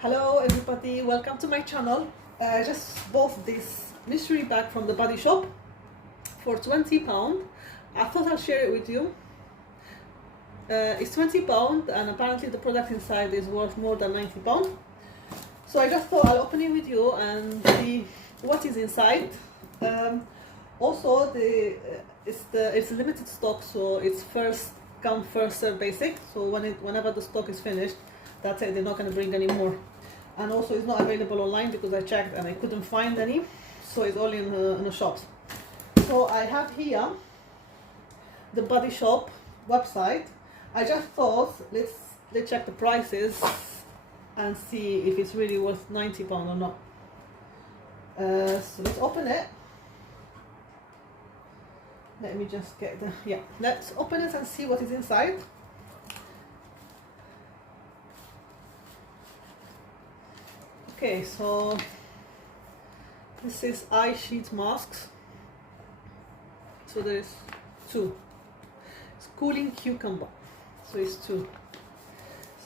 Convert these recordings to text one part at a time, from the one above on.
Hello everybody, welcome to my channel. I just bought this mystery bag from the BodyShop for £20. I thought I'll share it with you. It's £20 and apparently the product inside is worth more than £90. So I just thought I'll open it with you and see what is inside. Also, it's limited stock, so it's first come first serve basic. So whenever the stock is finished, that's it, they're not going to bring any more. And also it's not available online because I checked and I couldn't find any, so it's only in the shops. So I have here the BodyShop website. I just thought let's check the prices and see if it's really worth £90 or not. So let's open it. Let me just get let's open it and see what is inside. Okay, so this is eye sheet masks. So there's two. It's cooling cucumber. So it's two.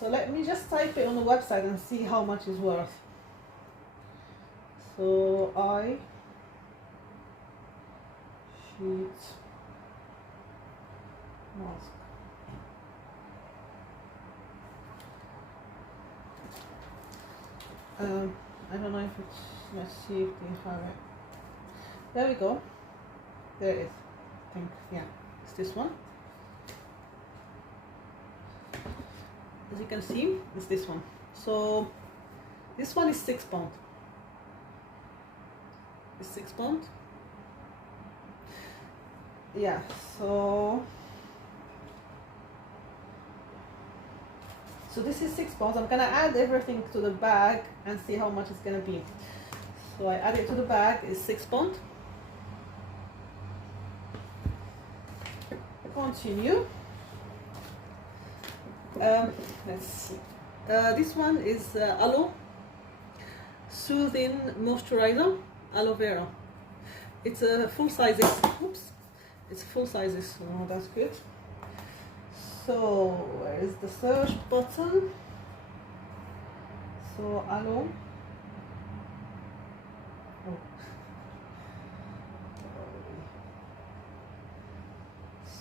So let me just type it on the website and see how much it's worth. So eye sheet mask. I don't know if it's, let's see if we have it. There we go. There it is. I think, yeah, it's this one. As you can see, it's this one. So this one is £6. It's £6. Yeah, so this is £6. I'm gonna add everything to the bag and see how much it's gonna be. So I add it to the bag. It's £6. Continue. Let's see. This one is aloe soothing moisturizer, aloe vera. It's a full sizes. Oops, it's full sizes. So that's good. So where is the search button? So aloe. Oh.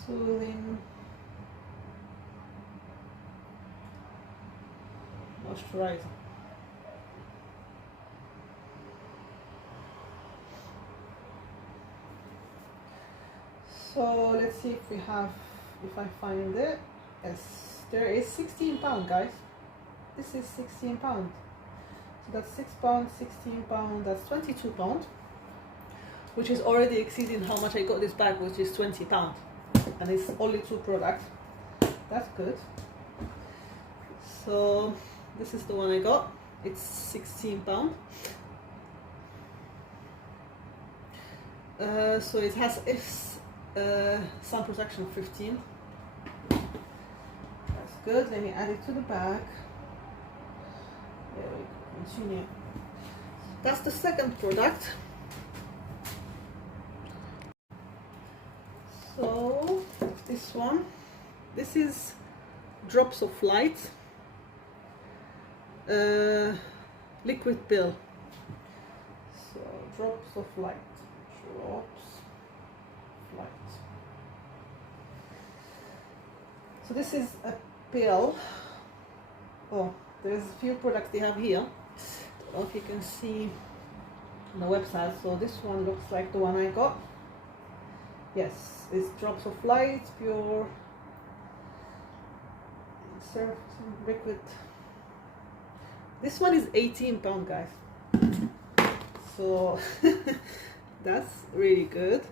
Soothing moisturizer. So let's see if I find it. Yes, there is £16, guys. This is £16. So that's £6, £16, that's £22, which is already exceeding how much I got this bag, which is £20, and it's only two products. That's good. So this is the one I got. It's £16. So it has sun protection 15. That's good. Let me add it to the bag. There we go. Continue. That's the second product. So this one, this is drops of light, liquid pill. So drops of light, So this is a pill. Oh, there's a few products they have here. I don't know if you can see on the website. So this one looks like the one I got. Yes, it's drops of light, pure surfacing liquid. This one is £18, guys. So that's really good.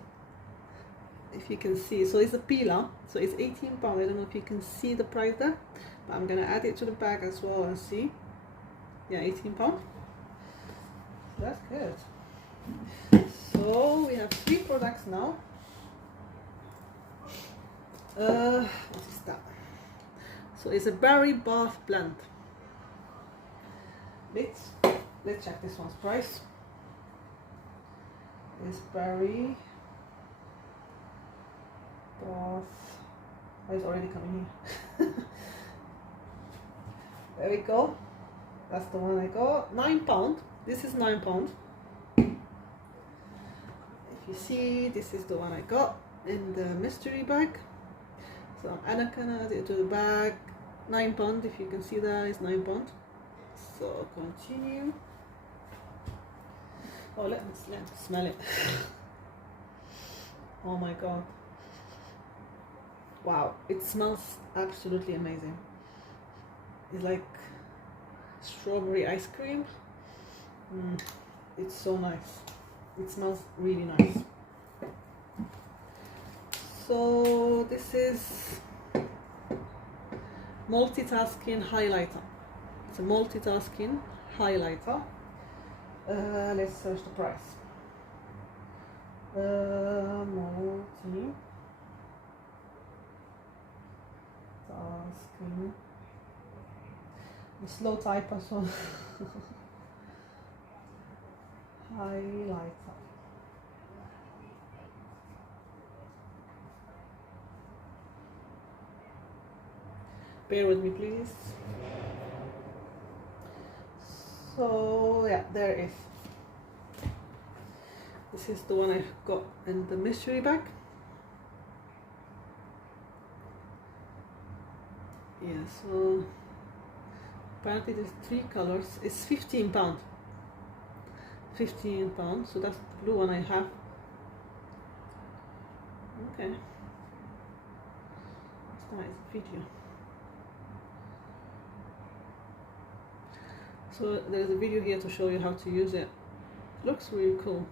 If you can see, so it's a peeler, so it's £18. I don't know if you can see the price there, but I'm gonna add it to the bag as well and see. Yeah, £18. So that's good. So we have 3 products now. What is that? So it's a berry bath blend. Let's check this one's price. It's berry bath. Oh, it's already coming here. There we go. That's the one I got. £9. This is £9. If you see, this is the one I got in the mystery bag. So I'm gonna add it to the bag. £9. If you can see that, it's £9. So continue. Oh, let me smell it. Oh my god. Wow, it smells absolutely amazing. It's like strawberry ice cream. It's so nice. It smells really nice. So this is multitasking highlighter. It's a multitasking highlighter. Let's search the price. Multitasking. The slow typer, so highlighter. Bear with me, please. So yeah, there it is. This is the one I got in the mystery bag. Yeah, so apparently there's 3 colors. It's £15. £15. So that's the blue one I have. Okay. That's nice video. So there's a video here to show you how to use it. Looks really cool.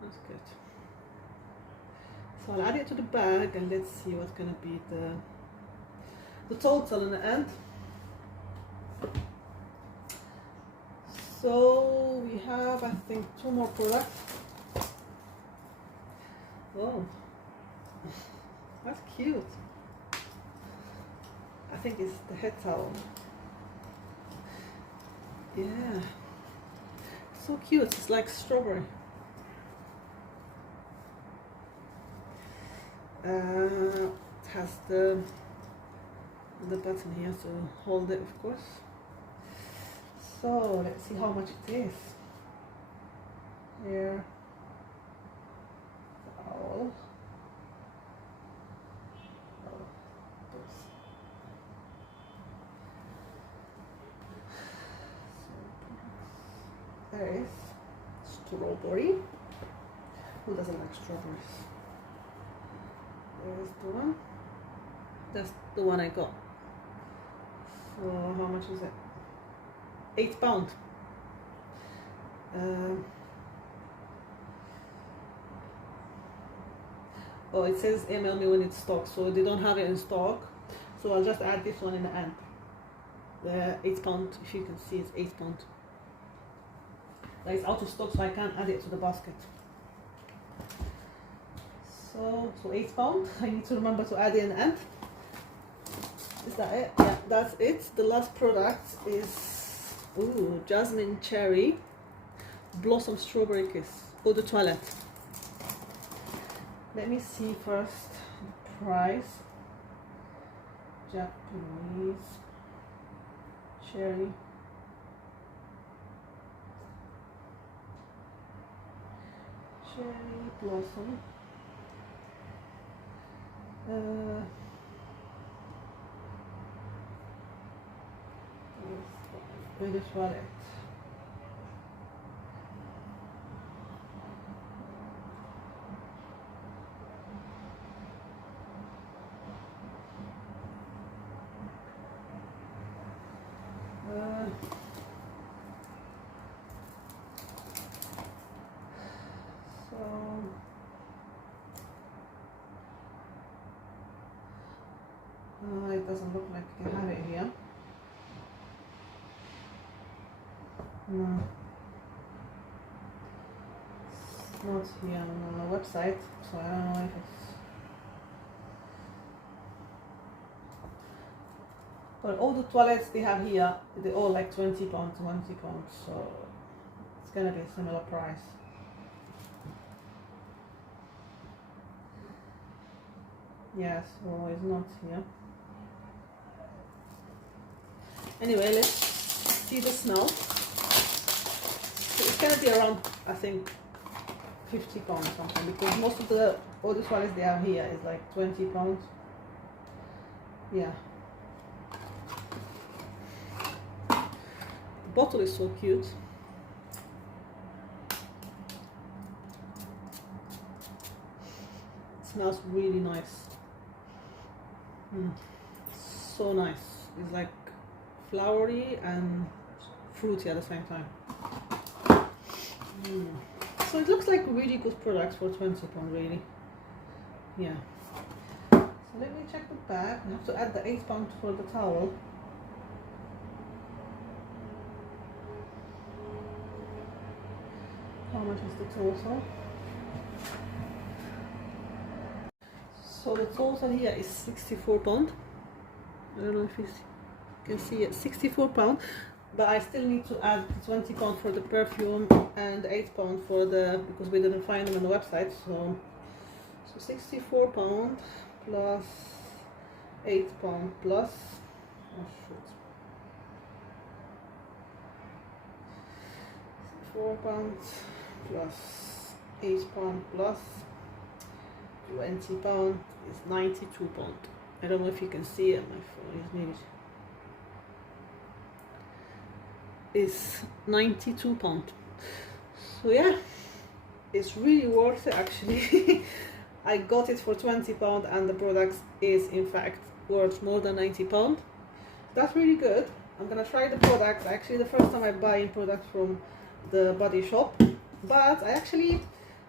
That's good. So I'll add it to the bag and let's see what's gonna be the total in the end. So we have, I think, 2 more products. Oh, that's cute. I think it's the head towel. Yeah, so cute. It's like strawberry. It has the button here to hold it, of course. So let's see how much it is. Here, towel. There is strawberry. Who doesn't like strawberries? There's the one. That's the one I got. So how much is it? £8. Oh, it says email me when it's stock, so they don't have it in stock. So I'll just add this one in the end. The £8, if you can see, it's £8. It's out of stock, so I can't add it to the basket. So £8. I need to remember to add it in the end. Is that it? Yeah, that's it. The last product is Jasmine Cherry Blossom Strawberry Kiss Eau de Toilette. Let me see first the price. Japanese cherry. Cherry blossom. Eau de Toilette. It doesn't look like you have it here. No. It's not here on the website, so I don't know if it's... But all the toilets they have here, they're all like £20, so it's gonna be a similar price. Yeah, so it's not here. Anyway, let's see the smell. So it's gonna be around, I think, 50 pounds or something, because most of the all the toilets they have here is like 20 pounds. Yeah. The bottle is so cute. Smells really nice. So nice. It's like flowery and fruity at the same time. So it looks like really good products for 20 pounds, really. Yeah. So let me check the bag. I have to add the 8 pounds for the towel. How much is the total? So the total here is 64 pounds. I don't know if you can see it, 64 pounds. But I still need to add 20 pounds for the perfume and 8 pounds for the, because we didn't find them on the website. So 64 pounds plus 8 pounds plus, oh shoot, 4 pounds plus 8 pounds plus 20 pounds is 92 pounds. I don't know if you can see it, my phone is nearly. Is 92 pounds. So yeah, it's really worth it actually. I got it for 20 pounds and the product is in fact worth more than 90 pounds. That's really good. I'm gonna try the product. Actually, the first time I buy in product from the BodyShop, but I actually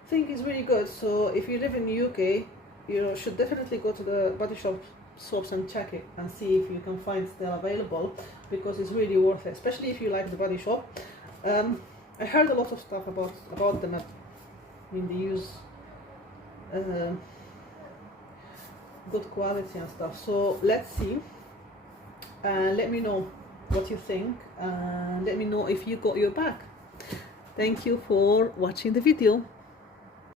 think it's really good. So if you live in the UK, you should definitely go to the BodyShop soaps and check it and see if you can find still available, because it's really worth it, especially if you like the BodyShop. I heard a lot of stuff about them. I mean, they use good quality and stuff. So let's see. Let me know what you think, and let me know if you got your bag. Thank you for watching the video.